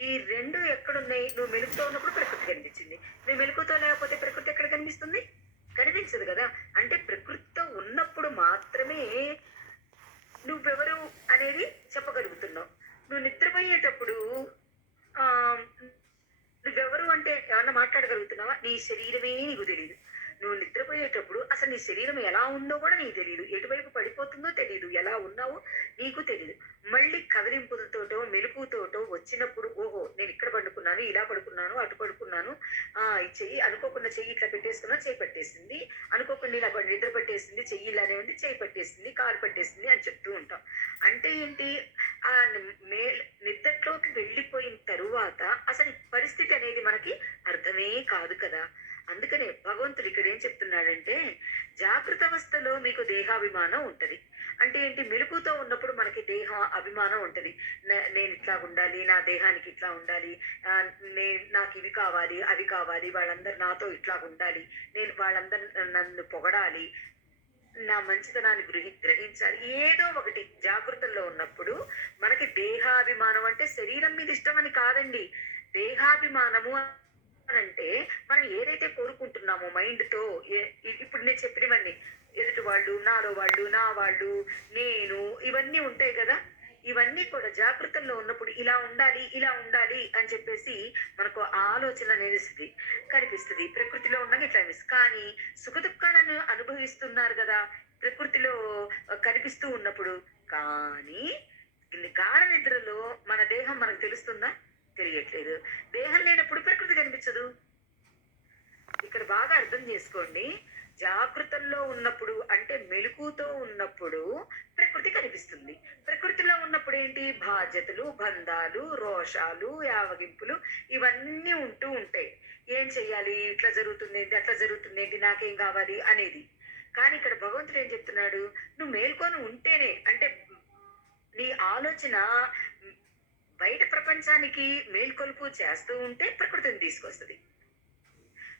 ఈ రెండు ఎక్కడున్నాయి? నువ్వు మెలుగుతో ఉన్నప్పుడు ప్రకృతి కనిపించింది. నువ్వు మెలుగుతో లేకపోతే ప్రకృతి ఎక్కడ కనిపిస్తుంది? కనిపించదు కదా. అంటే ప్రకృతితో ఉన్నప్పుడు మాత్రమే నువ్వెవరు అనేది చెప్పగలుగుతున్నావు. నువ్వు నిద్రపోయేటప్పుడు నువ్వెవరు అంటే ఏమన్నా మాట్లాడగలుగుతున్నావా? నీ శరీరమే నీకు తెలియదు నువ్వు నిద్రపోయేటప్పుడు అసలు నీ శరీరం ఎలా ఉందో కూడా నీకు తెలియదు ఎటువైపు పడిపోతుందో తెలియదు ఎలా ఉన్నావో నీకు తెలియదు మళ్ళీ కదిలింపులతోటో మెలుపుతోటో వచ్చినప్పుడు ఓహో నేను ఇక్కడ పడుకున్నాను ఇలా పడుకున్నాను అటు పడుకున్నాను ఆ చెయ్యి అనుకోకుండా చెయ్యి ఇట్లా పెట్టేసుకున్నా చేయి పట్టేసింది. అనుకోకుండా ఇలా నిద్ర పట్టేసింది చెయ్యి ఇలానే ఉంది చేయి పట్టేసింది కాలు పట్టేసింది అని చెప్తూ ఉంటాం. అంటే ఏంటి? ఆ మే నిద్రలోకి వెళ్ళిపోయిన తరువాత అసలు పరిస్థితి అనేది మనకి అర్థమే కాదు కదా. అందుకనే భగవంతుడు ఇక్కడ ఏం చెప్తున్నాడంటే జాగ్రత్త అవస్థలో మీకు దేహాభిమానం ఉంటది. అంటే ఏంటి మెలుపుతో ఉన్నప్పుడు మనకి దేహ అభిమానం ఉంటది. నే- నేను ఇట్లా ఉండాలి నా దేహానికి ఇట్లా ఉండాలి నేను నాకు ఇవి కావాలి అవి కావాలి వాళ్ళందరూ నాతో ఇట్లా ఉండాలి నేను వాళ్ళందరూ నన్ను పొగడాలి నా మంచితనాన్ని గృహి గ్రహించాలి. ఏదో ఒకటి జాగ్రత్తల్లో ఉన్నప్పుడు మనకి దేహాభిమానం అంటే శరీరం మీద ఇష్టం అని కాదండి. దేహాభిమానము అంటే మనం ఏదైతే కోరుకుంటున్నామో మైండ్తో ఇప్పుడు నేను చెప్పినవన్నీ. ఎదుటి వాళ్ళు నాలో వాళ్ళు నా వాళ్ళు నేను ఇవన్నీ ఉంటాయి కదా. ఇవన్నీ కూడా జాగ్రత్తల్లో ఉన్నప్పుడు ఇలా ఉండాలి ఇలా ఉండాలి అని చెప్పేసి మనకు ఆలోచన అనేది కనిపిస్తుంది. ప్రకృతిలో ఉండగా ఇట్లా కానీ సుఖ దుఃఖాలను అనుభవిస్తున్నారు కదా ప్రకృతిలో కనిపిస్తూ ఉన్నప్పుడు. కానీ గాఢ నిద్రలో మన దేహం మనకు తెలుస్తుందా? తెలియట్లేదు. దేహం లేనప్పుడు ప్రకృతి కనిపించదు. ఇక్కడ బాగా అర్థం చేసుకోండి. జాగ్రత్తల్లో ఉన్నప్పుడు అంటే మెలుకుతో ఉన్నప్పుడు ప్రకృతి కనిపిస్తుంది. ప్రకృతిలో ఉన్నప్పుడు ఏంటి? బాధ్యతలు బంధాలు రోషాలు యావగింపులు ఇవన్నీ ఉంటూ ఉంటాయి. ఏం చెయ్యాలి? ఇట్లా జరుగుతుంది ఏంటి? అట్లా జరుగుతుంది ఏంటి? నాకేం కావాలి? అనేది. కానీ ఇక్కడ భగవంతుడు ఏం చెప్తున్నాడు? నువ్వు మేల్కొని ఉంటేనే అంటే నీ ఆలోచన బయట ప్రపంచానికి మేల్కొలుపు చేస్తూ ఉంటే ప్రకృతిని తీసుకొస్తుంది.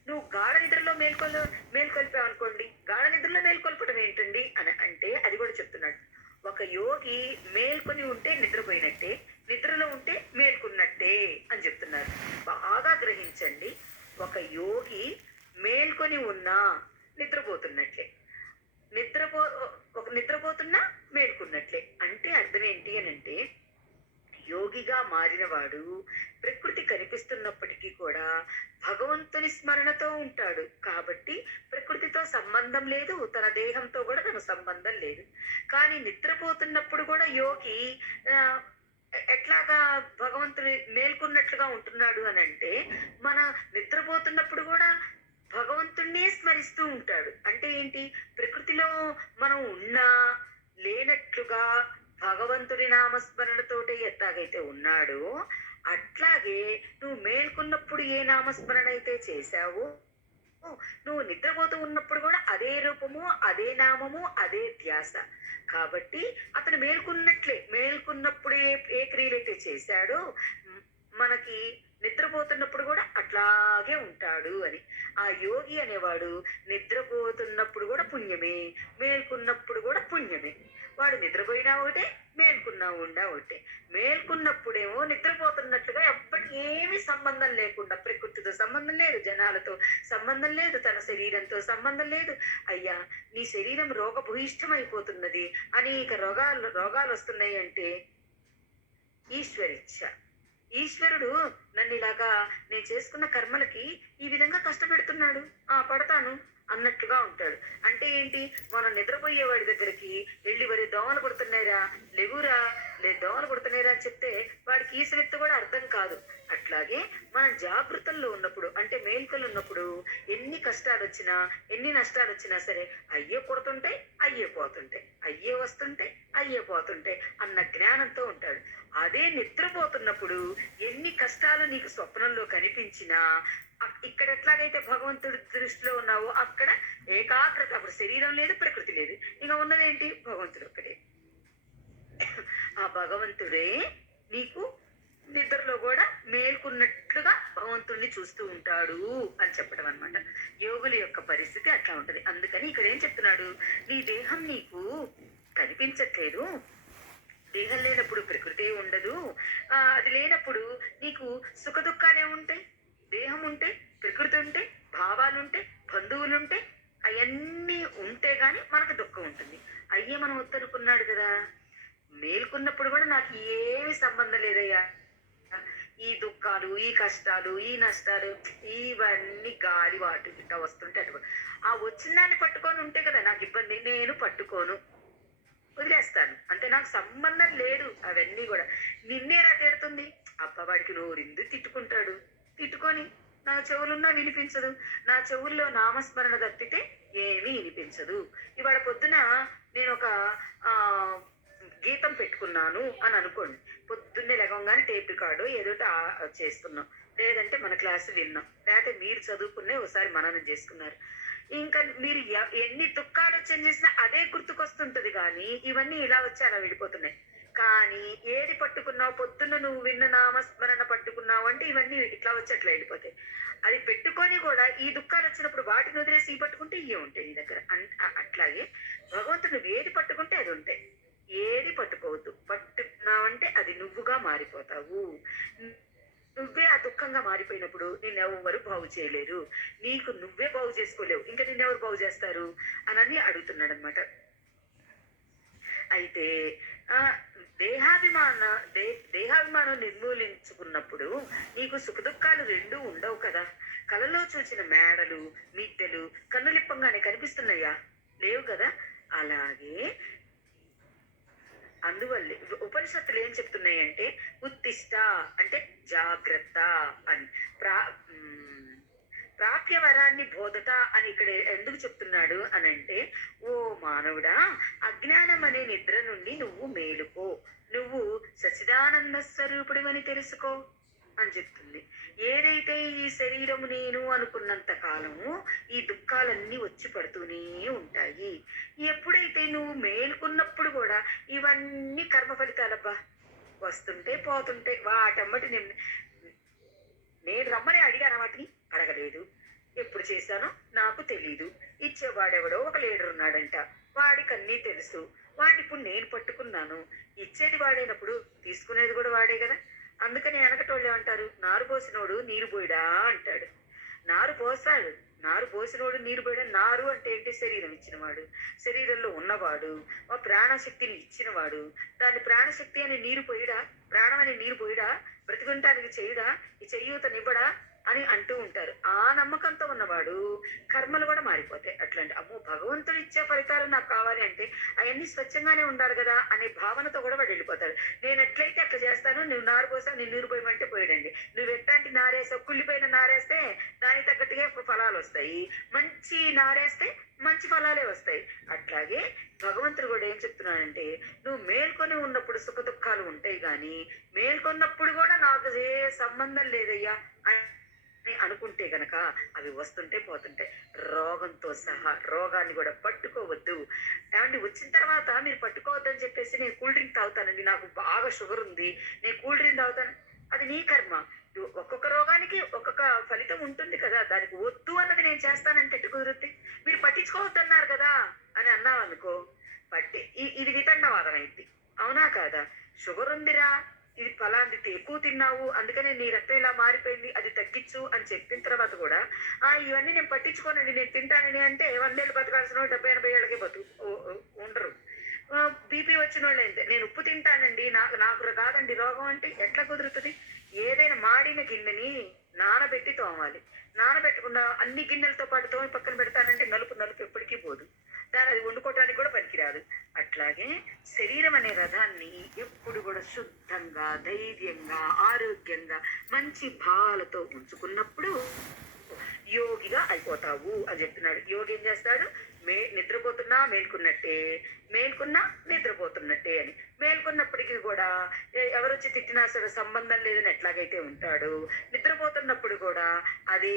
నువ్వు గాఢ నిద్రలో మేల్కొలు మేల్కొల్పావు అనుకోండి. గాఢ నిద్రలో మేల్కొల్పడం ఏంటండి? అని అంటే అది కూడా చెప్తున్నాడు. ఒక యోగి మేల్కొని ఉంటే నిద్రపోయినట్టే నిద్రలో ఉంటే మేల్కొన్నట్టే అని చెప్తున్నారు బాగా గ్రహించండి. ఒక యోగి మేల్కొని ఉన్నా నిద్రపోతున్నట్లే. నిద్రపో ఒక నిద్రపోతున్నా మేల్కొన్నట్లే అంటే అర్థం ఏంటి అని అంటే యోగిగా మారినవాడు ప్రకృతి కనిపిస్తున్నప్పటికీ కూడా భగవంతుని స్మరణతో ఉంటాడు. కాబట్టి ప్రకృతితో సంబంధం లేదు తన దేహంతో కూడా తన సంబంధం లేదు. కానీ నిద్రపోతున్నప్పుడు కూడా యోగి ఎట్లాగా భగవంతుని మేల్కొన్నట్లుగా ఉంటున్నాడు అని అంటే మన నిద్రపోతున్నప్పుడు కూడా భగవంతుణ్ణే స్మరిస్తూ ఉంటాడు. అంటే ఏంటి? ప్రకృతిలో మనం ఉన్నా లేనట్లుగా భగవంతుడి నామస్మరణతోటే ఎట్లాగైతే ఉన్నాడో అట్లాగే నువ్వు మేల్కొన్నప్పుడు ఏ నామస్మరణ అయితే చేశావు నువ్వు నిద్రపోతూ ఉన్నప్పుడు కూడా అదే రూపము అదే నామము అదే ధ్యాస. కాబట్టి అతను మేల్కొన్నట్లే మేల్కొన్నప్పుడు ఏ ఏ క్రియలైతే చేశాడో మనకి నిద్రపోతున్నప్పుడు కూడా అట్లాగే ఉంటాడు అని. ఆ యోగి అనేవాడు నిద్రపోతున్నప్పుడు కూడా పుణ్యమే మేల్కొన్నప్పుడు కూడా పుణ్యమే. వాడు నిద్రపోయినా ఒకటే మేల్కున్నా ఉండా ఒకటే. మేల్కున్నప్పుడేమో నిద్రపోతున్నట్లుగా ఎప్పటికీ ఏమీ సంబంధం లేకుండా ప్రకృతితో సంబంధం లేదు జనాలతో సంబంధం లేదు తన శరీరంతో సంబంధం లేదు. అయ్యా నీ శరీరం రోగభూయిష్టమైపోతున్నది. అనేక రోగాలు రోగాలు వస్తున్నాయి అంటే ఈశ్వరిచ్ఛ. ఈశ్వరుడు నన్ను ఇలాగా నేను చేసుకున్న కర్మలకి ఈ విధంగా కష్టపెడుతున్నాడు. ఆ పడతాను. అన్నట్లుగా ఉంటాడు అంటే ఏంటి? మనం నిద్రపోయేవాడి దగ్గరికి వెళ్ళి వరి దోమలు కొడుతున్నాయిరా లేవురా లే దోమలు కొడుతున్నాయిరా అని చెప్తే వాడికి ఈశ్వరిత్త కూడా అర్థం కాదు. అట్లాగే మనం జాగ్రత్తల్లో ఉన్నప్పుడు అంటే మేల్కలు ఉన్నప్పుడు ఎన్ని కష్టాలు వచ్చినా ఎన్ని నష్టాలు వచ్చినా సరే అయ్యే కొడుతుంటాయి అయ్యే పోతుంటే అయ్యే వస్తుంటే అయ్యే పోతుంటే అన్న జ్ఞానంతో ఉంటాడు. అదే నిద్రపోతున్నప్పుడు ఎన్ని కష్టాలు నీకు స్వప్నంలో కనిపించినా ఇక్కడ ఎట్లాగైతే భగవంతుడి దృష్టిలో ఉన్నావో అక్కడ ఏకాగ్రత అప్పుడు శరీరం లేదు ప్రకృతి లేదు. ఇంకా ఉన్నదేంటి? భగవంతుడు ఒక్కడే. ఆ భగవంతుడే నీకు నిద్రలో కూడా మేల్కున్నట్లుగా భగవంతుడిని చూస్తూ ఉంటాడు అని చెప్పడం అనమాట యోగుల యొక్క పరిస్థితి అట్లా ఉంటది. అందుకని ఇక్కడ ఏం చెప్తున్నాడు? నీ దేహం నీకు కనిపించట్లేదు. దేహం లేనప్పుడు ప్రకృతి ఉండదు. ఆ అది లేనప్పుడు నీకు సుఖ దుఃఖాలు ఉంటాయి. దేహం ఉంటే ప్రకృతి ఉంటే భావాలు ఉంటే అవన్నీ ఉంటే కానీ మనకు దుఃఖం ఉంటుంది. అయ్యే మనం వద్దనుకున్నాడు కదా. మేల్కొన్నప్పుడు కూడా నాకు ఏమి సంబంధం లేదయ్యా. ఈ దుఃఖాలు ఈ కష్టాలు ఈ నష్టాలు ఇవన్నీ గాలి వాటి ఇట్లా వస్తుంటే అటు ఆ వచ్చిన దాన్ని పట్టుకొని ఉంటే కదా నాకు ఇబ్బంది. నేను పట్టుకోను. వదిలేస్తాను. అంటే నాకు సంబంధం లేదు అవన్నీ కూడా. నిన్నేరా తిడుతుంది అబ్బవాడికి నోరింది తిట్టుకుంటాడు. తిట్టుకొని నా చెవులున్నా వినిపించదు. నా చెవుల్లో నామస్మరణ తప్పితే ఏమీ వినిపించదు. ఇవాళ పొద్దున నేను ఒక ఆ గీతం పెట్టుకున్నాను అని అనుకోండి. పొద్దున్నే లెగంగానే టేప్ రికార్డు ఏదో చేస్తున్నాం. లేదంటే మన క్లాసు విన్నాం. లేకపోతే మీరు చదువుకునే ఒకసారి మననం చేసుకున్నారు. ఇంకా మీరు ఎ- ఎన్ని దుఃఖాలు వచ్చని చేసినా అదే గుర్తుకొస్తుంటది కానీ ఇవన్నీ ఇలా వచ్చి అలా విడిపోతున్నాయి. కానీ ఏది పట్టుకున్నావు? పొద్దున్న నువ్వు విన్న నామస్మరణ పట్టుకున్నావు అంటే ఇవన్నీ ఇట్లా వచ్చి అట్లా వెళ్ళిపోతాయి. అది పెట్టుకొని కూడా ఈ దుఃఖాలు వచ్చినప్పుడు వాటిని వదిలేసి ఈ పట్టుకుంటే ఇవి ఉంటాయి నీ దగ్గర. అట్లాగే భగవంతుడు నువ్వు ఏది పట్టుకుంటే అది ఉంటాయి. ఏది పట్టుకోవద్దు. పట్టుకున్నావంటే అది నువ్వుగా మారిపోతావు. నువ్వే ఆ దుఃఖంగా మారిపోయినప్పుడు నిన్నెవ్వరు బాగు చేయలేరు. నీకు నువ్వే బాగు చేసుకోలేవు. ఇంకా నిన్నెవరు బాగు చేస్తారు? అని అడుగుతున్నాడు అనమాట అయితే ఆ దేహాభిమాన దే దేహాభిమానం నిర్మూలించుకున్నప్పుడు నీకు సుఖ దుఃఖాలు రెండూ ఉండవు కదా? కలలో చూచిన మేడలు మిద్దెలు కన్నులిప్పంగానే కనిపిస్తున్నాయా? లేవు కదా? అలాగే అందువల్ల ఉపనిషత్తులు ఏం చెప్తున్నాయంటే ఉత్తిష్ట అంటే జాగ్రత్త అని. ప్రా ప్రాప్య వరాన్ని బోధత అని ఇక్కడ ఎందుకు చెప్తున్నాడు అని అంటే ఓ మానవుడా అజ్ఞానం అనే నిద్ర నుండి నువ్వు మేలుకో. నువ్వు సచిదానంద స్వరూపుడివని తెలుసుకో అని చెప్తుంది. ఏదైతే ఈ శరీరము నేను అనుకున్నంత కాలము ఈ దుఃఖాలన్నీ వచ్చి పడుతూనే ఉంటాయి. ఎప్పుడైతే నువ్వు మేలుకున్నప్పుడు కూడా ఇవన్నీ కర్మ ఫలితాలబ్బా. వస్తుంటే పోతుంటే వాటమ్మటి నేను నేను రమ్మని అడిగాను వాటిని? అడగలేదు. ఎప్పుడు చేశానో నాకు తెలీదు. ఇచ్చేవాడెవడో ఒక లీడర్ ఉన్నాడంట. వాడికి అన్నీ తెలుసు. వాడిని ఇప్పుడు నేను పట్టుకున్నాను. ఇచ్చేది వాడైనప్పుడు తీసుకునేది కూడా వాడే కదా. అందుకని వెనకటోళ్ళు ఏమంటారు నారు పోసినోడు నీరు పోయిడా? అంటాడు. నారు పోసాడు నారు పోసినోడు నీరు పోయడా? నారు అంటే ఏంటి? శరీరం ఇచ్చినవాడు. శరీరంలో ఉన్నవాడు. ఆ ప్రాణశక్తిని ఇచ్చినవాడు. దాని ప్రాణశక్తి అని నీరు పోయిడా? ప్రాణం అని నీరు పోయిడా? బ్రతికుంటానికి చేయుడా? ఈ చెయ్యూతనివ్వడా అని అంటూ ఉంటారు. ఆ నమ్మకంతో ఉన్నవాడు కర్మలు కూడా మారిపోతాయి. అట్లాంటి అమ్మో భగవంతుడు ఇచ్చే ఫలితాలు నాకు కావాలి అంటే అవన్నీ స్వచ్ఛంగానే ఉండాలి కదా అనే భావనతో కూడా వాడు వెళ్ళిపోతాడు. నేను ఎట్లయితే అట్లా చేస్తాను నువ్వు నారు పోసా నేను నీరు పోయమంటే పోయాడండి. నువ్వు ఎట్లాంటి నారేసావు? కుళ్ళిపోయిన నారేస్తే దానికి తగ్గట్టుగా ఫలాలు వస్తాయి. మంచి నారేస్తే మంచి ఫలాలే వస్తాయి. అట్లాగే భగవంతుడు కూడా ఏం చెప్తున్నాడంటే నువ్వు మేల్కొని ఉన్నప్పుడు సుఖ దుఃఖాలు ఉంటాయి కానీ మేల్కొన్నప్పుడు కూడా నాకు ఏ సంబంధం లేదయ్యా అనుకుంటే గనక అవి వస్తుంటే పోతుంటే రోగంతో సహా రోగాన్ని కూడా పట్టుకోవద్దు. ఏమండి వచ్చిన తర్వాత మీరు పట్టుకోవద్దని చెప్పేసి నేను కూల్ డ్రింక్ తాగుతానండి. నాకు బాగా షుగర్ ఉంది. నేను కూల్ డ్రింక్ తాగుతాను. అది నీ కర్మ. ఒక్కొక్క రోగానికి ఒక్కొక్క ఫలితం ఉంటుంది కదా. దానికి వద్దు అన్నది నేను చేస్తానంటే ఎట్టు కుదురుద్ది? మీరు పట్టించుకోవద్దన్నారు కదా అని అన్నావు అనుకో పట్టి ఇది వితండవాదం అయింది అవునా కాదా? షుగర్ ఉందిరా. ఇది ఫలాంది ఎక్కువ తిన్నావు అందుకనే నీ రక్తం ఇలా మారిపోయింది అది తగ్గించు అని చెప్పిన తర్వాత కూడా ఆ ఇవన్నీ నేను పట్టించుకోనండి నేను తింటానని అంటే వందేళ్ళు బతకాల్సిన వాళ్ళు డెబ్బై ఎనభై ఏళ్ళకే బతు ఉండరు. బీపీ వచ్చిన వాళ్ళు అయితే నేను ఉప్పు తింటానండి నాకు నాకు కాదండి రోగం అంటే ఎట్లా కుదురుతుంది? ఏదైనా మాడిన గిన్నెని నానబెట్టి తోమాలి. నానబెట్టకుండా అన్ని గిన్నెలతో పాటు తోమి పక్కన పెడతానంటే నలుపు నలుపు ఎప్పటికీ పోదు. దాని అది వండుకోవటానికి కూడా పనికిరాదు. అట్లాగే శరీరం అనే రథాన్ని ఎప్పుడు కూడా శుద్ధంగా ధైర్యంగా ఆరోగ్యంగా మంచి భావాలతో ఉంచుకున్నప్పుడు యోగిగా అయిపోతావు అని చెప్తున్నాడు యోగి ఏం చేస్తాడు? మే నిద్రపోతున్నా మేల్కున్నట్టే మేల్కున్నా నిద్రపోతున్నట్టే అని. మేల్కొన్నప్పటికీ కూడా ఎవరొచ్చి తిట్టినా సరే సంబంధం లేదని ఎట్లాగైతే ఉంటాడు నిద్రపోతున్నప్పుడు కూడా అదే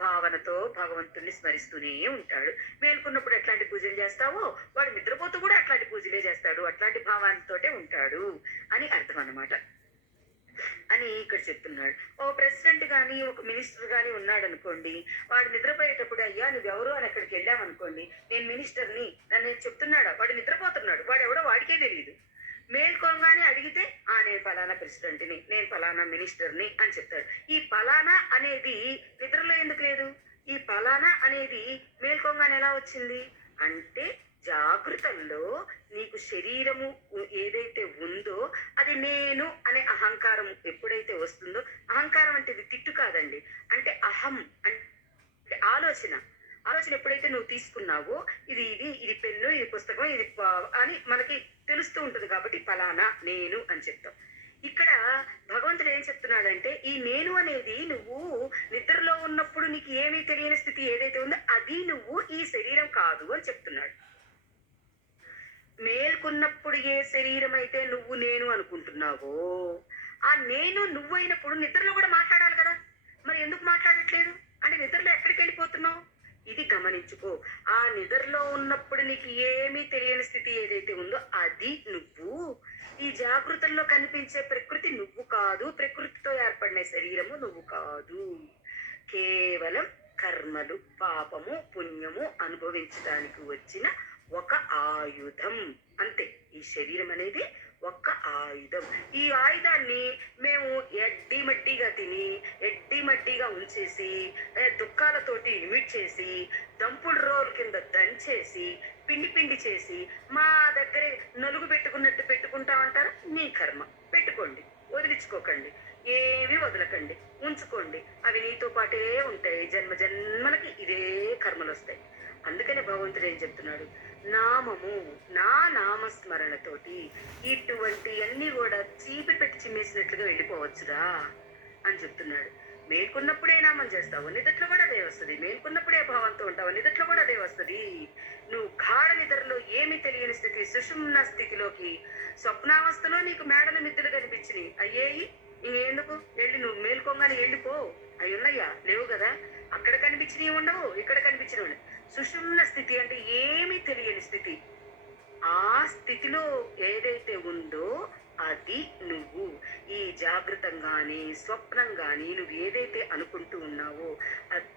భావనతో భగవంతుణ్ణి స్మరిస్తూనే ఉంటాడు. మేల్కొన్నప్పుడు ఎట్లాంటి పూజలు చేస్తావో వాడు నిద్రపోతూ కూడా అట్లాంటి పూజలే చేస్తాడు. అట్లాంటి భావనతోటే ఉంటాడు అని అర్థం అన్నమాట అని ఇక్కడ చెప్తున్నాడు. ఓ ప్రెసిడెంట్ కానీ ఒక మినిస్టర్ కానీ ఉన్నాడు అనుకోండి వాడు నిద్రపోయేటప్పుడు అయ్యా నువ్వెవరు? అని అక్కడికి వెళ్ళామనుకోండి నేను మినిస్టర్ని. నన్ను చెప్తున్నాడా? వాడు నిద్రపోతున్నాడు. వాడు ఎవడో వాడికే తెలియదు మేల్కొంగానే అడిగితే ఆ నేను నేను ఫలానా ప్రెసిడెంట్ని నేను ఫలానా మినిస్టర్ని అని చెప్తాడు. ఈ ఫలానా అనేది నిద్రలో ఎందుకు లేదు? ఈ ఫలానా అనేది మేల్కొంగానే ఎలా వచ్చింది? అంటే జాగృతంలో నీకు శరీరము ఏదైతే ఉందో అది నేను అనే అహంకారం ఎప్పుడైతే వస్తుందో అహంకారం అంటే ఇది తిట్టు కాదండి. అంటే అహం అంటే ఆలోచన. ఆలోచన ఎప్పుడైతే నువ్వు తీసుకున్నావో ఇది ఇది ఇది పెన్ను ఇది పుస్తకం ఇది అని మనకి తెలుస్తూ ఉంటుంది కాబట్టి ఫలానా నేను అని చెప్తాం. ఇక్కడ భగవంతుడు ఏం చెప్తున్నాడంటే ఈ నేను అనేది నువ్వు నిద్రలో ఉన్నప్పుడు నీకు ఏమీ తెలియని స్థితి ఏదైతే ఉందో అది నువ్వు ఈ శరీరం కాదు అని చెప్తున్నాడు. మేల్కొన్నప్పుడు ఏ శరీరం అయితే నువ్వు నేను అనుకుంటున్నావో ఆ నేను నువ్వైనప్పుడు నిద్రలో కూడా మాట్లాడాలి కదా. మరి ఎందుకు మాట్లాడట్లేదు? అంటే నిద్రలో ఎక్కడికి వెళ్ళిపోతున్నావు? ఇది గమనించుకో. ఆ నిద్రలో ఉన్నప్పుడు నీకు ఏమీ తెలియని స్థితి ఏదైతే ఉందో అది నువ్వు. ఈ జాగృతంలో కనిపించే ప్రకృతి నువ్వు కాదు. ప్రకృతితో ఏర్పడిన శరీరము నువ్వు కాదు. కేవలం కర్మలు పాపము పుణ్యము అనుభవించడానికి వచ్చిన ఒక ఆయుధం. అంతే. ఈ శరీరం అనేది ఒక్క ఆయుధం. ఈ ఆయుధాన్ని మేము ఎడ్డి మడ్డిగా తిని ఎడ్డి మడ్డిగా ఉంచేసి దుఃఖాలతోటి ఇమిట్ చేసి దంపుడు రోలు కింద దంచేసి పిండి పిండి చేసి మా దగ్గరే నలుగు పెట్టుకున్నట్టు పెట్టుకుంటామంటారా మీ కర్మ. పెట్టుకోండి. వదిలించుకోకండి. ఏవి వదలకండి. ఉంచుకోండి. అవి నీతో పాటే ఉంటాయి. జన్మ జన్మలకి ఇదే కర్మలు వస్తాయి అందుకనే భగవంతుడు ఏం చెప్తున్నాడు? నామము నా నామస్మరణతోటి ఇటువంటి అన్ని కూడా చీపి పెట్టి చిమ్మేసినట్లుగా వెళ్ళిపోవచ్చురా అని చెప్తున్నాడు. మేల్కొన్నప్పుడే నామం చేస్తావు నిదట్లో కూడా అదే వస్తుంది. మేల్కొన్నప్పుడే భావంతో ఉంటావు నిదట్లో కూడా అదే వస్తుంది. నువ్వు గాఢ నిద్రలో ఏమి తెలియని స్థితి సుషుమ్న స్థితిలోకి స్వప్నావస్థలో నీకు మేడల మిద్దులు కనిపించినాయి. అయ్యేయి ఇంకెందుకు? వెళ్ళి నువ్వు మేల్కొంగానే వెళ్ళిపో. అవి ఉన్నాయా లేవు కదా. అక్కడ కనిపించినవి ఉండవు ఇక్కడ కనిపించినవి ఉండవు. సుషుమ్న స్థితి అంటే ఏమీ తెలియని స్థితి. ఆ స్థితిలో ఏదైతే ఉందో అది నువ్వు. ఈ జాగృతంగాని స్వప్నంగాని నువ్వు ఏదైతే అనుకుంటూ ఉన్నావో అది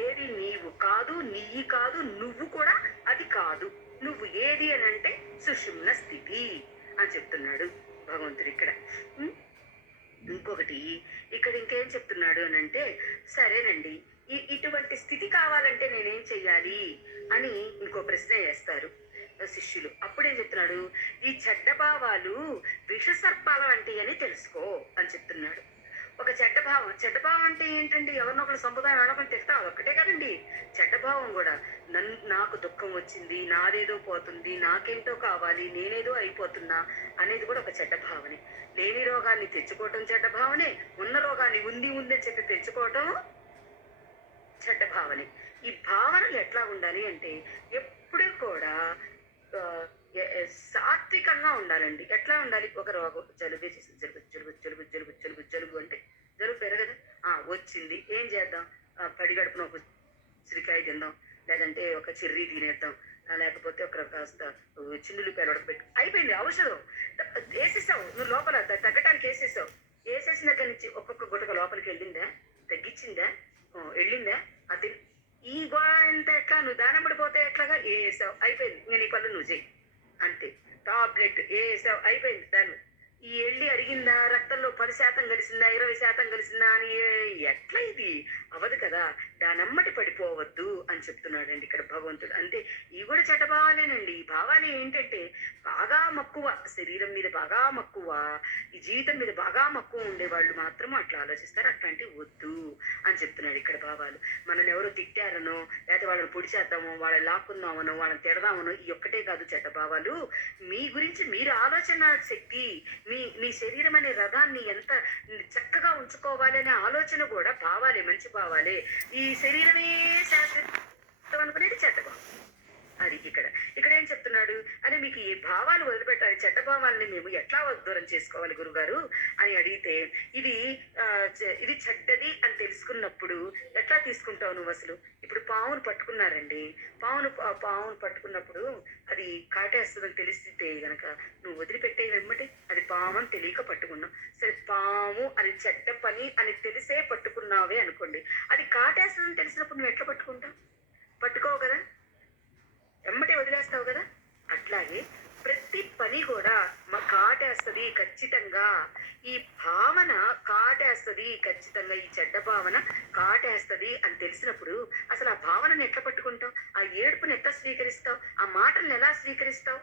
ఏది నీవు కాదు నీయి కాదు నువ్వు కూడా అది కాదు. నువ్వు ఏది అని అంటే సుషుమ్న స్థితి అని చెప్తున్నాడు భగవంతుడు ఇక్కడ. ఇంకొకటి ఇక్కడ ఇంకేం చెప్తున్నాడు అని అంటే సరేనండి ఇటువంటి స్థితి కావాలంటే నేనేం చెయ్యాలి అని ఇంకో ప్రశ్న వేస్తారు. శిష్యులు అప్పుడేం చెప్తున్నాడు? ఈ చెడ్డ భావాలు విష సర్పాల వంటి అని తెలుసుకో అని చెప్తున్నాడు. ఒక చెడ్డ భావం చెడ్డ భావం అంటే ఏంటండి? ఎవరినొకరు సంప్రదాయం ఆడమని తిడతా ఒక్కటే కదండి. చెడ్డ భావం కూడా. నన్ను నాకు దుఃఖం వచ్చింది నాదేదో పోతుంది నాకేంటో కావాలి నేనేదో అయిపోతున్నా అనేది కూడా ఒక చెడ్డ భావనే. లేని రోగాన్ని తెచ్చుకోవటం చెడ్డ భావనే ఉన్న రోగాన్ని ఉంది ఉందని చెప్పి తెచ్చుకోవటం చెడ్డ భావనే. ఈ భావనలు ఎట్లా ఉండాలి అంటే ఎప్పుడూ కూడా సాత్వికంగా ఉండాలండి. ఎట్లా ఉండాలి? ఒక రోగం జలుబు చేసి జలుబు జలుబు జలుబు జలుబు జలుబు జలుబు అంటే జలుబు పెరగదు ఆ, వచ్చింది. ఏం చేద్దాం? పడిగడుపున ఒక చిరికాయ తిందాం. లేదంటే ఒక చెర్రీ తినేద్దాం. లేకపోతే ఒక కాస్త చిన్నులు పెట్టి అయిపోయింది. ఔషధం త- వేసేసావు నువ్వు లోపల త- తగ్గటానికి వేసేసావు వేసేసిన దగ్గర నుంచి ఒక్కొక్క గుటక లోపలికి వెళ్ళిందా తగ్గించిందా ఆ, వెళ్ళిందా అది ఈ గోడ ఎంత ఎట్లా నువ్వు దానం పడిపోతే ఎట్లాగా వేసావు అయిపోయింది ఇంకా నీ పనులు నువ్వు చెయ్యి అంతే టాబ్లెట్ వేసావు అయిపోయింది దాన్ని ఈ ఎళ్ళి అడిగిందా రక్తంలో పది శాతం కలిసిందా? ఇరవై శాతం కలిసిందా అని? ఎట్లా ఇది? అవదు కదా. దానమ్మటి పడిపోవద్దు అని చెప్తున్నాడండి ఇక్కడ భగవంతుడు. అంతే. ఇవి కూడా చెడ్డభావాలేనండి ఈ భావాలు ఏంటంటే బాగా మక్కువ. శరీరం మీద బాగా మక్కువ. ఈ జీవితం మీద బాగా మక్కువ ఉండే వాళ్ళు మాత్రం అట్లా ఆలోచిస్తారు అట్లాంటివి వద్దు అని చెప్తున్నాడు ఇక్కడ భావాలు మనల్ని ఎవరో తిట్టారనో లేకపోతే చేద్దాము? వాళ్ళని లాక్కుందామనో వాళ్ళని తిడదామనో ఈ ఒక్కటే కాదు చెడ్డ భావాలు. మీ గురించి మీరు ఆలోచన శక్తి మీ మీ శరీరం అనే రథాన్ని ఎంత చక్కగా ఉంచుకోవాలి అనే ఆలోచన కూడా భావాలే మంచి భావాలే. ఈ శరీరమే శాశ్వతం అనుకునేది చెడ్డ భావం. అది ఇక్కడ ఇక్కడ ఏం చెప్తున్నాడు? అని మీకు ఈ భావాలు వదిలిపెట్టాలి చెడ్డ భావాలని మేము ఎట్లా దూరం చేసుకోవాలి గురుగారు? అని అడిగితే ఇది చె- ఇది చెడ్డది అని తెలుసుకున్నప్పుడు ఎట్లా తీసుకుంటావు నువ్వు అసలు? ఇప్పుడు పావును పట్టుకున్నారండి. పావును పావును పట్టుకున్నప్పుడు అది కాటేస్తుందని తెలిస్తే గనక నువ్వు వదిలిపెట్టే వెంబటి అది పాము అని తెలియక పట్టుకున్నావు. సరే పాము అని చెడ్డ పని అని తెలిసే పట్టుకున్నావే అనుకోండి. అది కాటేస్తుందని తెలిసినప్పుడు నువ్వు ఎట్లా పట్టుకుంటావు? పట్టుకోవు కదా? ఎమ్మటే వదిలేస్తావు కదా? అట్లాగే ప్రతి పని కూడా మా కాటేస్తుంది ఖచ్చితంగా. ఈ భావన కాటేస్తుంది ఖచ్చితంగా. ఈ చెడ్డ భావన కాటేస్తుంది అని తెలిసినప్పుడు అసలు ఆ భావనను ఎట్లా పట్టుకుంటావు? ఆ ఏడుపుని ఎట్లా స్వీకరిస్తావు? ఆ మాటలను ఎలా స్వీకరిస్తావు?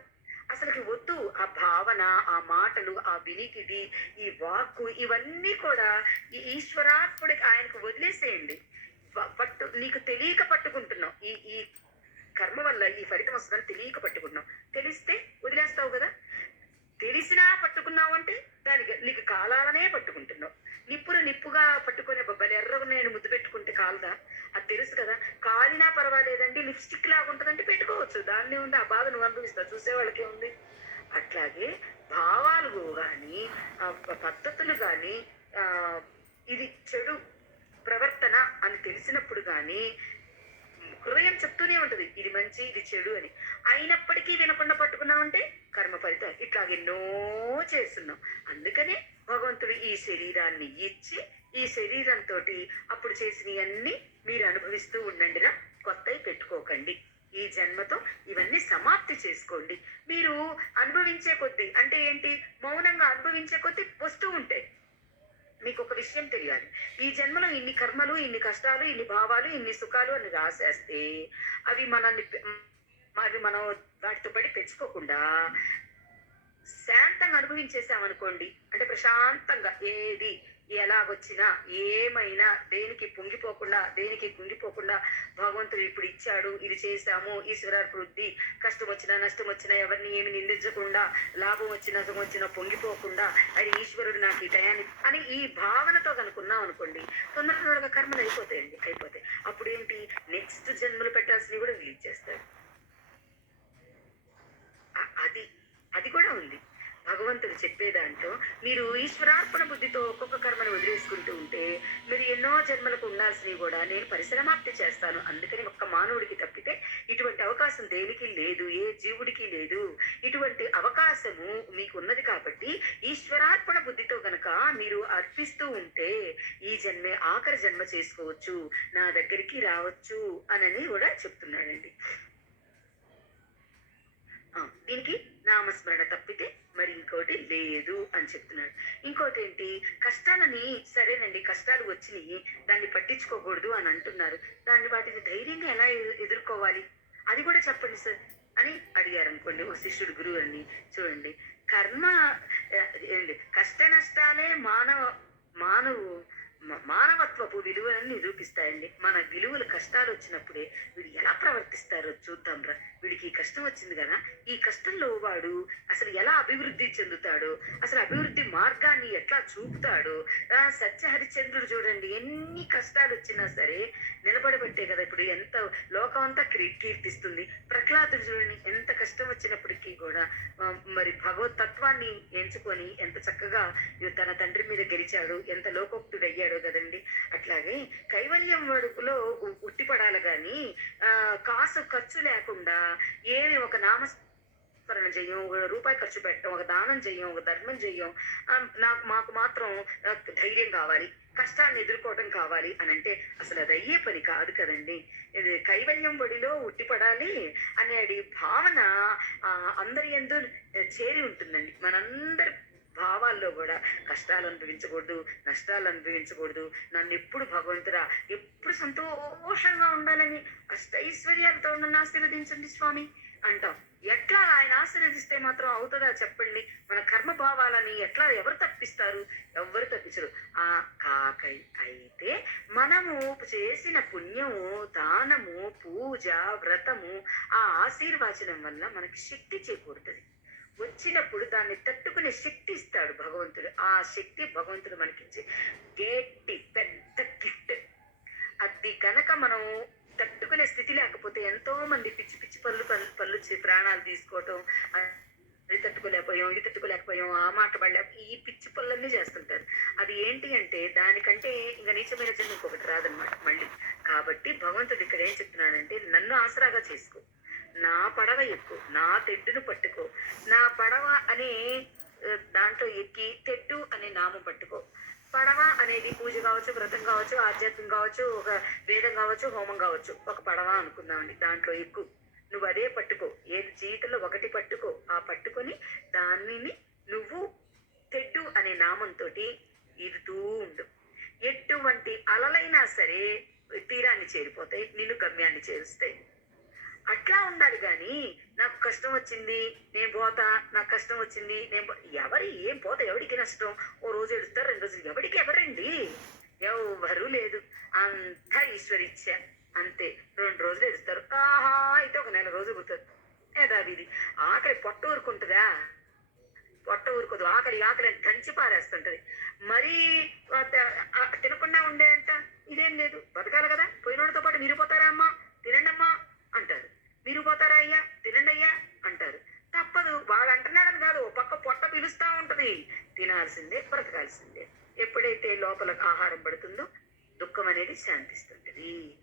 అసలుకి వద్దు. ఆ భావన ఆ మాటలు ఆ వినికిడి ఈ వాక్కు ఇవన్నీ కూడా ఈ ఈశ్వరాత్ముడికి ఆయనకు వదిలేసేయండి. పట్టు నీకు తెలియక పట్టుకుంటున్నావు. ఈ ఈ కర్మ వల్ల ఈ ఫలితం వస్తుందని తెలియక పట్టుకున్నాం తెలిస్తే వదిలేస్తావు కదా? తెలిసినా పట్టుకున్నావు అంటే దానికి నీకు కాలాలనే పట్టుకుంటున్నావు. నిప్పును నిప్పుగా పట్టుకునే బొబ్బలు ఎర్రగా నేను ముద్దు పెట్టుకుంటే కాలదా? అది తెలుసు కదా. కాలినా పర్వాలేదండి లిప్స్టిక్ లాగా ఉంటుందంటే పెట్టుకోవచ్చు. దాన్ని ఉంది ఆ బాధ నువ్వు అనుభవిస్తావు చూసే వాళ్ళకే ఉంది అట్లాగే భావాలు కానీ పద్ధతులు కానీ ఇది చెడు ప్రవర్తన అని తెలిసినప్పుడు కానీ హృదయం చెప్తూనే ఉంటుంది ఇది మంచి ఇది చెడు అని. అయినప్పటికీ వినకుండా పట్టుకున్నామంటే కర్మ ఫలితం ఇట్లా ఎన్నో చేస్తున్నాం. అందుకనే భగవంతుడు ఈ శరీరాన్ని ఇచ్చి ఈ శరీరంతో అప్పుడు చేసినవన్నీ మీరు అనుభవిస్తూ ఉండండిరా. కొత్తవి పెట్టుకోకండి. ఈ జన్మతో ఇవన్నీ సమాప్తి చేసుకోండి. మీరు అనుభవించే కొద్దీ అంటే ఏంటి? మౌనంగా అనుభవించే కొద్దీ వస్తూ ఉంటాయి. మీకు ఒక విషయం తెలియాలి. ఈ జన్మలో ఇన్ని కర్మలు ఇన్ని కష్టాలు ఇన్ని భావాలు ఇన్ని సుఖాలు అని రాసేస్తే అవి మనల్ని అవి మనం వాటితో పడి తెచ్చుకోకుండా శాంతంగా అనుభవించేసామనుకోండి అంటే ప్రశాంతంగా ఏది ఎలాగొచ్చినా ఏమైనా దేనికి పొంగిపోకుండా దేనికి కుంగిపోకుండా భగవంతుడు ఇప్పుడు ఇచ్చాడు ఇది చేశాము ఈశ్వరాభివృద్ధి కష్టం వచ్చినా నష్టం వచ్చినా ఎవరిని ఏమి నిందించకుండా లాభం వచ్చినా సుఖం వచ్చినా పొంగిపోకుండా అది ఈశ్వరుడు నాకు ఈ టయాన్ని అని ఈ భావనతో కనుకున్నాం అనుకోండి తొందర తొందరగా కర్మలు అయిపోతాయండి అయిపోతాయి. అప్పుడు ఏంటి? నెక్స్ట్ జన్మలు పెట్టాల్సినవి కూడా రిలీజ్ చేస్తాడు అది అది కూడా ఉంది. భగవంతుడు చెప్పేదాంట్లో మీరు ఈశ్వరార్పణ బుద్ధితో ఒక్కొక్క కర్మను వదిలేసుకుంటూ ఉంటే మీరు ఎన్నో జన్మలకు ఉండాల్సినవి కూడా నేను పరిశ్రమాప్తి చేస్తాను. అందుకని ఒక్క మానవుడికి తప్పితే ఇటువంటి అవకాశం దేనికి లేదు ఏ జీవుడికి లేదు. ఇటువంటి అవకాశము మీకు ఉన్నది కాబట్టి ఈశ్వరార్పణ బుద్ధితో గనక మీరు అర్పిస్తూ ఉంటే ఈ జన్మే ఆఖరి జన్మ చేసుకోవచ్చు నా దగ్గరికి రావచ్చు అనని కూడా చెప్తున్నాడండి. దీనికి నామస్మరణ తప్పితే మరి ఇంకోటి లేదు అని చెప్తున్నాడు. ఇంకోటి ఏంటి కష్టాలని సరేనండి కష్టాలు వచ్చినాయి దాన్ని పట్టించుకోకూడదు అని అంటున్నారు. దాన్ని వాటిని ధైర్యంగా ఎలా ఎదు- ఎదుర్కోవాలి? అది కూడా చెప్పండి సార్ అని అడిగారు అనుకోండి ఓ శిష్యుడు గురువు అని చూడండి కర్మ ఏంటి కష్ట నష్టాలే మానవ మానవు మానవత్వపు విలువలను నిరూపిస్తాయండి. మన విలువలు కష్టాలు వచ్చినప్పుడే వీడు ఎలా ప్రవర్తిస్తారో చూద్దాం రా వీడికి ఈ కష్టం వచ్చింది కదా ఈ కష్టంలో వాడు అసలు ఎలా అభివృద్ధి చెందుతాడో అసలు అభివృద్ధి మార్గాన్ని ఎట్లా చూపుతాడో ఆ సత్య హరిశ్చంద్రుడు చూడండి ఎన్ని కష్టాలు వచ్చినా సరే నిలబడబట్టే కదా ఇప్పుడు ఎంత లోకం అంతా కీర్తిస్తుంది. ప్రహ్లాదుడు చూడండి ఎంత కష్టం వచ్చినప్పటికీ కూడా మరి భగవత్ తత్వాన్ని ఎంచుకొని ఎంత చక్కగా తన తండ్రి మీద గెలిచాడు ఎంత లోకోక్తుడయ్యాడో కదండి. అట్లాగే కైవల్యం వడుపులో ఉట్టిపడాలి కానీ ఆ, కాసు ఖర్చు లేకుండా ఏమి ఒక నామస్మరణ చెయ్యం ఒక రూపాయి ఖర్చు పెట్టడం ఒక దానం చెయ్యం ఒక ధర్మం చెయ్యం నాకు మాకు మాత్రం ధైర్యం కావాలి కష్టాన్ని ఎదుర్కోవటం కావాలి అని అంటే అసలు అది అయ్యే పని కాదు కదండి. ఇది కైవల్యం బడిలో ఉట్టిపడాలి అనేది భావన ఆ, అందరి ఎందు చేరి ఉంటుందండి. మనందరి భావాల్లో కూడా కష్టాలు అనుభవించకూడదు నష్టాలు అనుభవించకూడదు. నన్ను ఎప్పుడు భగవంతుడా ఎప్పుడు సంతోషంగా ఉండాలని అష్టైశ్వర్యాలతో నన్ను ఆశీర్వదించండి స్వామి అంటాం. ఎట్లా ఆయన ఆశీర్వదిస్తే మాత్రం అవుతుందా చెప్పండి. మన కర్మ భావాలని ఎట్లా ఎవరు తప్పిస్తారు? ఎవరు తప్పించరు. ఆ కాకై అయితే మనము చేసిన పుణ్యము దానము పూజ వ్రతము ఆ ఆశీర్వాచనం వల్ల మనకి శక్తి చేకూరుతుంది. వచ్చినప్పుడు దాన్ని తట్టుకునే శక్తి ఇస్తాడు భగవంతుడు. ఆ శక్తి భగవంతుడు మనకిచ్చే గేట్టి పెద్ద గిఫ్ట్. అది కనుక మనం తట్టుకునే స్థితి లేకపోతే ఎంతో మంది పిచ్చి పిచ్చి పళ్ళు పళ్ళు పళ్ళు ప్రాణాలు తీసుకోవటం అది తట్టుకోలేకపోయాం ఇది తట్టుకోలేకపోయాం ఆ మాట పడలే ఈ పిచ్చి పళ్ళన్నీ చేస్తుంటారు. అది ఏంటి అంటే దానికంటే ఇంకా నీచమైన జన్మ ఇంకొకటి రాదనమాట మళ్ళీ. కాబట్టి భగవంతుడు ఇక్కడ ఏం చెప్తున్నానంటే నన్ను ఆసరాగా చేసుకో. నా పడవ ఎక్కు నా తెడ్డును పట్టుకో. నా పడవ అనే దాంట్లో ఎక్కి తెడ్డు అనే నామం పట్టుకో. పడవ అనేది పూజ కావచ్చు వ్రతం కావచ్చు ఆధ్యాత్మం కావచ్చు ఒక వేదం కావచ్చు హోమం కావచ్చు. ఒక పడవ అనుకుందామండి దాంట్లో ఎక్కు. నువ్వు అదే పట్టుకో. ఏది జీవితంలో ఒకటి పట్టుకో. ఆ పట్టుకొని దానిని నువ్వు తెడ్డు అనే నామంతో ఇరుతూ ఉండు. ఎటువంటి అలలైనా సరే తీరాన్ని చేరిపోతాయి నిన్ను గమ్యాన్ని చేరుస్తాయి. అట్లా ఉండాలి కానీ నాకు కష్టం వచ్చింది నేను పోతా నాకు కష్టం వచ్చింది నేను ఎవరి ఏం పోత ఎవరికి నష్టం? ఓ రోజు ఎడుస్తారు రెండు రోజులు. ఎవరికి ఎవరండి? ఎవరు లేదు. అంతా ఈశ్వరిచ్చ. అంతే. రెండు రోజులు ఎడుస్తారు ఆహా అయితే ఒక నెల రోజులు గుర్తుంది ఏదాది ఆకలి పొట్ట ఊరుకుంటుందా? పొట్ట ఊరుకోదు. ఆకలి ఆకలి దంచి పారేస్తుంటది. మరీ తినకుండా ఉండేంత ఇదేం లేదు. బతకాలి కదా? పోయినోడితో పాటు మీరు పోతారా అమ్మా? తినండమ్మా? అంటారు. మీరు పోతారా అయ్యా తినండి అయ్యా అంటారు. తప్పదు వాళ్ళు అంటున్నారని కాదు ఓ పక్క పొట్ట పిలుస్తా ఉంటుంది. తినాల్సిందే బ్రతకాల్సిందే. ఎప్పుడైతే లోపల ఆహారం పడుతుందో దుఃఖం అనేది శాంతిస్తుంటది.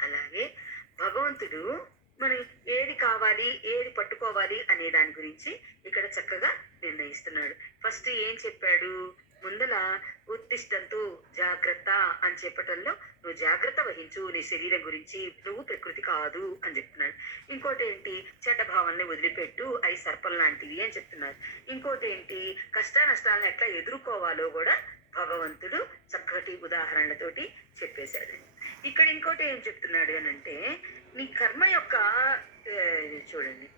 అలాగే భగవంతుడు మనం ఏది కావాలి ఏది పట్టుకోవాలి అనే దాని గురించి ఇక్కడ చక్కగా నిర్ణయిస్తున్నాడు. ఫస్ట్ ఏం చెప్పాడు? ముందల ఉత్తిష్టంతో జాగ్రత్త అని చెప్పటంలో నువ్వు జాగ్రత్త వహించు నీ శరీరం గురించి నువ్వు ప్రకృతి కాదు అని చెప్తున్నాడు ఇంకోటి ఏంటి? చెడ్డ భావాలని వదిలిపెట్టు అవి సర్పం లాంటివి అని చెప్తున్నారు. ఇంకోటి ఏంటి? కష్ట నష్టాలను ఎట్లా ఎదుర్కోవాలో కూడా భగవంతుడు చక్కటి ఉదాహరణలతోటి చెప్పేశాడు. ఇక్కడ ఇంకోటి ఏం చెప్తున్నాడు అని అంటే నీ కర్మ యొక్క చూడండి.